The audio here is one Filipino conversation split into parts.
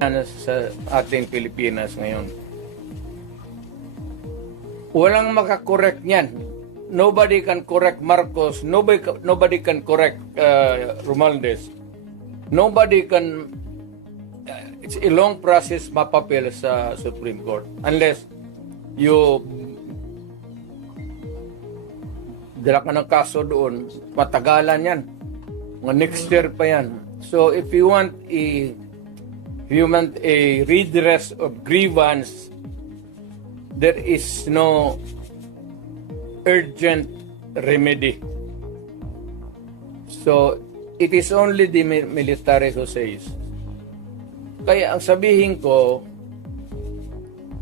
sa ating Pilipinas ngayon. Walang makakorek niyan. Nobody can correct Marcos. Nobody can correct Romualdez. Nobody can. It's a long process mapapil sa Supreme Court unless you dala ka ng kaso doon. Matagalan yan. Mga next year pa yan. So if you want a redress of grievance, there is no urgent remedy. So, it is only the military who says. Kaya ang sabihin ko,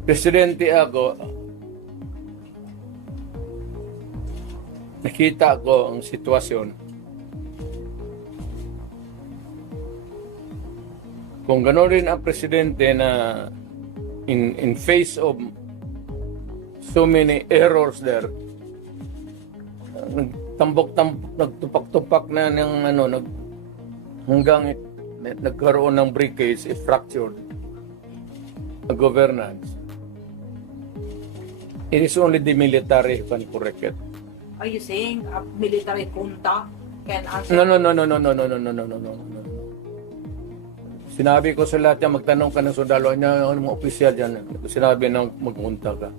Presidente ako, nakita ko ang sitwasyon. Kung gano'n rin ang presidente na in face of so many errors there, nagtupak-tupak na ng hanggang nagkaroon ng breakage, fractured governance. It is only the military who can correct it. Are you saying a military junta can answer? No. Sinabi ko sa lahat yan, magtanong ka ng sundalo niya, yung mga opisyal dyan. Sinabi nang magpunta ka.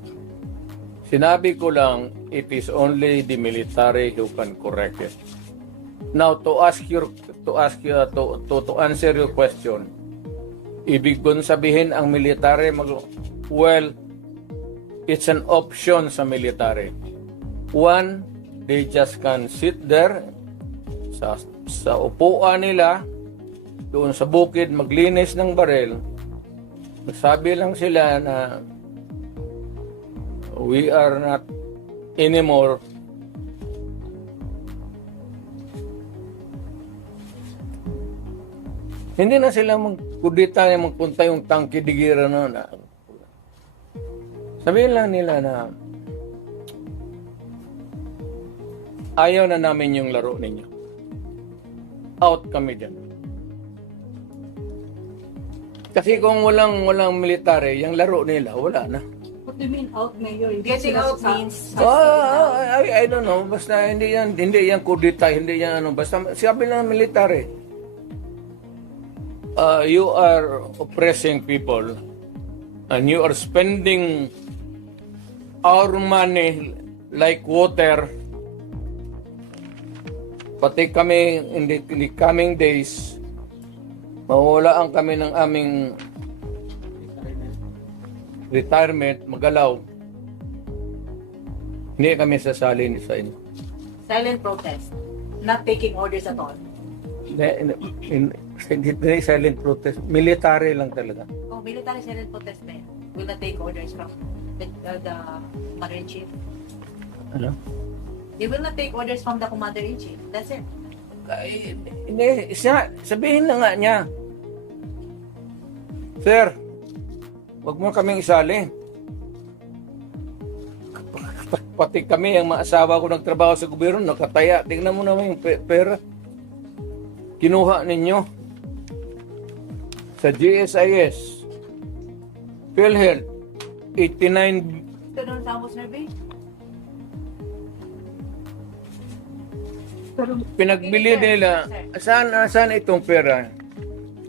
Sinabi ko lang, it is only the military who can correct it. Now, to answer your question, ibig kong sabihin ang military, well, it's an option sa military. One, they just can sit there sa upuan nila, doon sa bukid, maglinis ng barel. Magsabi lang sila na we are not anymore hindi na sila magkudita na magpunta yung tangke digira na. Sabihin lang nila na ayaw na namin yung laro ninyo. Out kami dyan. Kasi kung walang military, yung laro nila, wala na. What do you mean out, Mayor? Getting out means I don't know. Basta hindi yan kudita, hindi yan ano. Basta sabi lang military. You are oppressing people and you are spending our money like water. Pati kami in the coming days, mawawalaan kami ng aming retirement, magalaw. Hindi kami sasalin sa inyo. Silent protest. Not taking orders at all. Hindi silent protest. Military lang talaga. Oh, military silent protest ba? Will not take orders from the Commander-in-Chief. Ano? They will not take orders from the Commander-in-Chief. That's it. Hindi, sabihin na nga niya. Sir, wag mo kaming isali. Pati kami, ang mga asawa ko nagtrabaho sa gobyerno, nakataya. Tingnan mo naman yung pera. Kinuha ninyo sa GSIS, PhilHealth, 89. Ito doon sa Amos survey? Pinagbili nila, saan itong pera?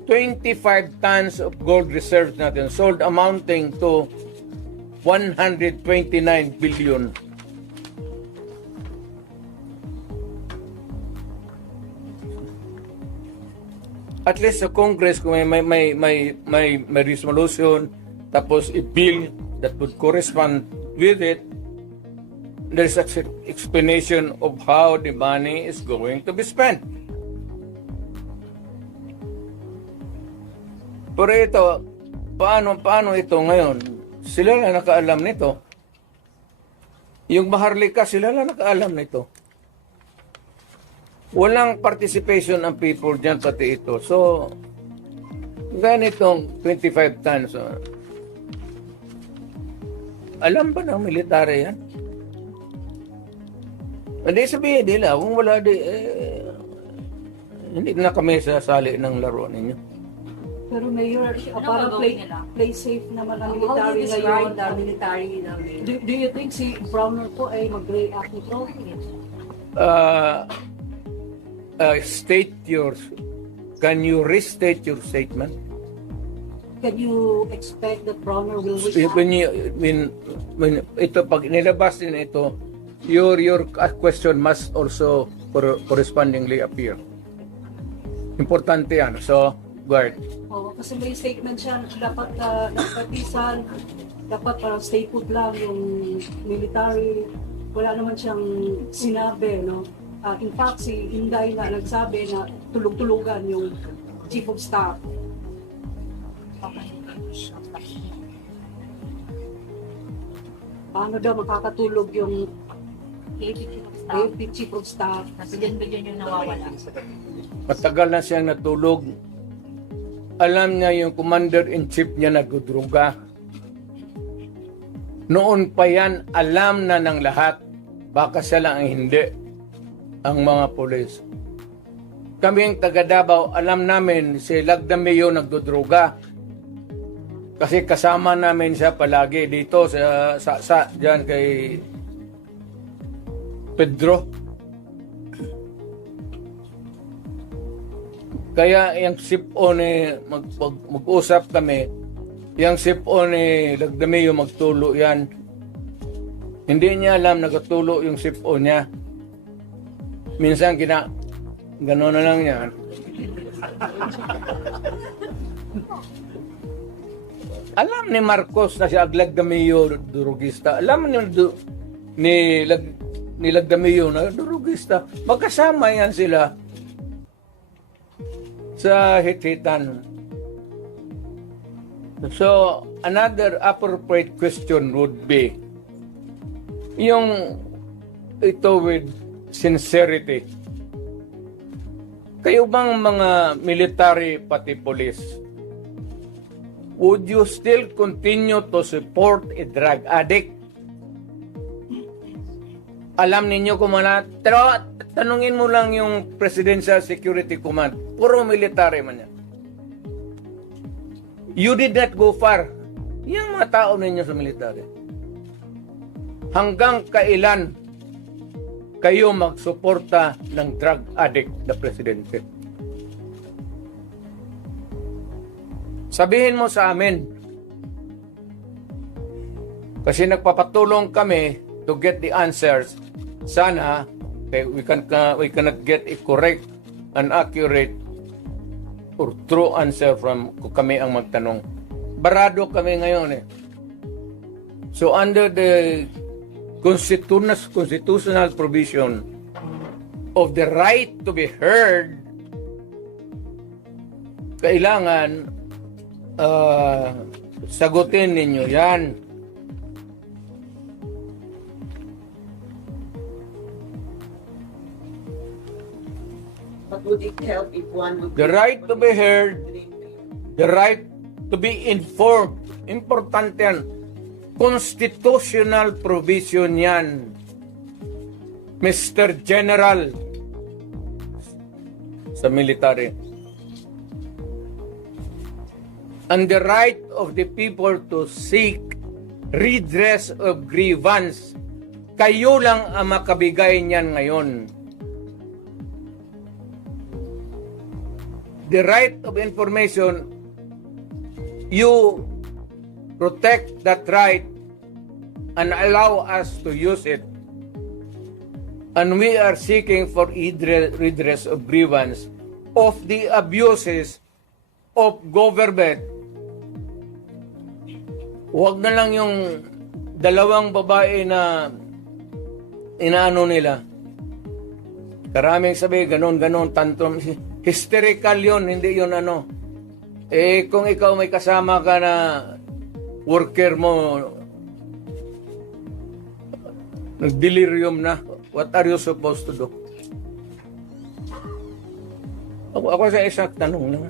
25 tons of gold reserves natin sold amounting to 129 billion. At least sa Congress kung may resolution tapos a bill that would correspond with it, there's an explanation of how the money is going to be spent. Pero ito, paano ito ngayon? Sila lang nakaalam nito. Yung Maharlika, sila lang nakaalam nito. Walang participation ng people dyan pati ito. So, ganitong 25 tons. Alam ba ng military yan? Hindi sabihin nila, kung wala hindi na kami sasali ng laro ninyo. Pero Mayor, Ano para gagawin nila? play safe naman ang How do you military describe ngayon. the military na Do you think si Browner po ay mag-react nito? Can you restate your statement? Can you expect that Browner will react? When ito pag nilabas din ito, your question must also correspondingly appear. Importante yan. So, guard. Oo, kasi may statement siya, dapat nagpatisan, dapat stay put lang yung military. Wala naman siyang sinabi, no? In fact, si Inday nga nagsabi na tulog-tulugan yung chief of staff. Paano daw makakatulog yung AFP chief of staff? Kasi dyan yung nawawala. Matagal na siyang natulog. Alam niya yung commander-in-chief niya nagdudruga. Noon pa yan, alam na ng lahat. Baka siya lang ang hindi. Ang mga polis. Kaming taga Davao, alam namin si Lagdameo nagdudruga. Kasi kasama namin siya palagi dito sa diyan kay Pedro. Kaya yung sip-on mag-usap kami, yung sip-on Lagdameo magtulo yan. Hindi niya alam nagatulo yung sip-on niya. Minsan gano'n na lang yan. Alam ni Marcos na si Lagdameo durugista. Alam ni Lagdameo na durugista. Magkasama yan sila sa hit-hitan. So, another appropriate question would be yung ito with sincerity. Kayo bang mga military pati police, would you still continue to support a drug addict? Alam ninyo kung pero tanungin mo lang yung Presidential Security Command. Puro military man yan. You did not go far. Yung mga tao ninyo sa military. Hanggang kailan kayo magsuporta ng drug addict na presidente? Sabihin mo sa amin. Kasi nagpapatulong kami to get the answers. Sana we cannot get a correct and accurate or true answer from kami ang magtanong. Barado kami ngayon eh. So under the constitutional provision of the right to be heard, kailangan sagutin ninyo yan. But would it help if one would... The right to be heard, the right to be informed. Importante yan. Constitutional provision yan. Mr. General sa military. And the right of the people to seek redress of grievance. Kayo lang ang makabigay niyan ngayon. The right of information, you protect that right and allow us to use it. And we are seeking for redress of grievance of the abuses of government. Huwag na lang yung dalawang babae na inaano nila. Karaming sabi, ganon, tantrum. Hysterical yun, hindi yun ano. Eh, kung ikaw may kasama ka na worker mo, nag-delirium na, what are you supposed to do? Ako sa isang tanong lang.